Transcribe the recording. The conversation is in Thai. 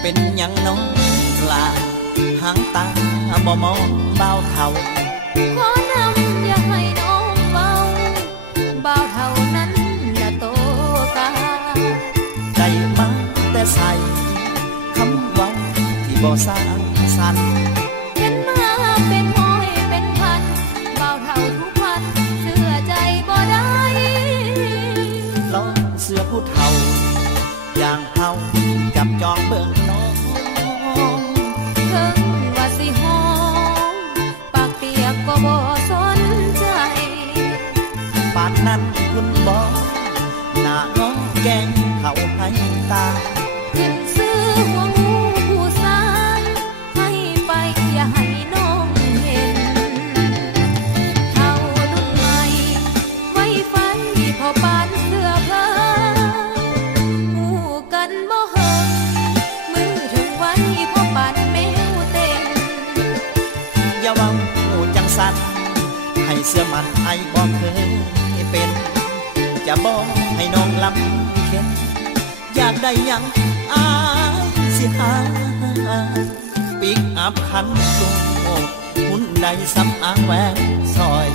เป็นหยังน้องลาหางตาบ่มองเบาเท่าขอนำอย่าให้น้องเบาเบาเท่านั้นละโตตาใจมาแต่ใส่คำเว้าที่บ่สร้างสรรค์เห็นมาเป็นห้อยเป็นพันเบาเท่าทุกวันเชื่อใจบ่ได้ลองเสื้อผู้เฒ่าอย่างเฮาจับจองเบิ่งน้องถึงว่าสิห้องปากเปียกก็บ่สนใจปานนั้นคุณบ่หน้าง้อแกงเขาให้ตาขึ้นซื้อหัวงูผู้สายให้ไปอย่าให้น้องเห็นเท่ารุ่นใหม่ไว้ไฟพอปานเสื้อผ้าหูกันบ่เหิงมือถึงไว้พอปานแมวเต้นอย่าเว้าหูจังสันให้เสื้อมันไอ้บ่เคยเป็นจะบอกให้น้องลำเข็นอยากได้ยังอายสิหาปิกอัพคันโตหุ่นใดสำอางแหวนซอย